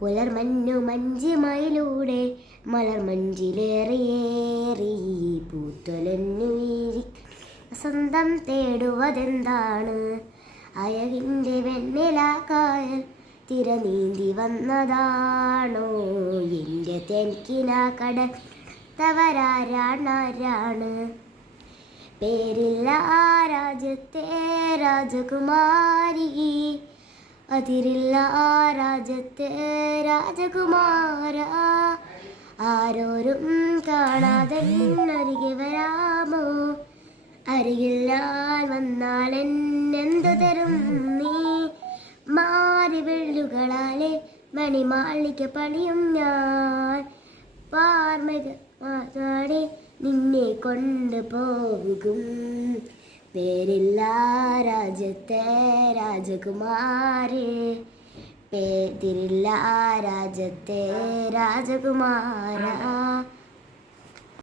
പുലർമഞ്ഞു മഞ്ചിമയിലൂടെ മലർമഞ്ചിലേറിയേറി പൂത്തൊലഞ്ഞു വീഴി സ്വന്തം തേടുവതെന്താണ്? അയവിൻ്റെ വെണ്ണിലാക്കായൽ തിര നീന്തി വന്നതാണോ? എൻ്റെ തെൻകിന കടൽ തവരാരാണ് പേരില്ല ആ രാജ്യത്തെ രാജകുമാരി, അതിരില്ല ആ രാജ്യത്തെ രാജകുമാര. ആരോരും കാണാതെ അരികെ വരാമോ? അരികിൽ ഞാൻ വന്നാൽ എന്നെന്തു തരും നീ? മാറി വെള്ളുകളാലെ മണിമാളിക പണിയും ഞാൻ. പാർമകാടി നിന്നെ കൊണ്ടുപോകും. പേരില്ല രാജ്യത്തെ രാജകുമാരി, പേരില്ല രാജ്യത്തെ രാജകുമാര.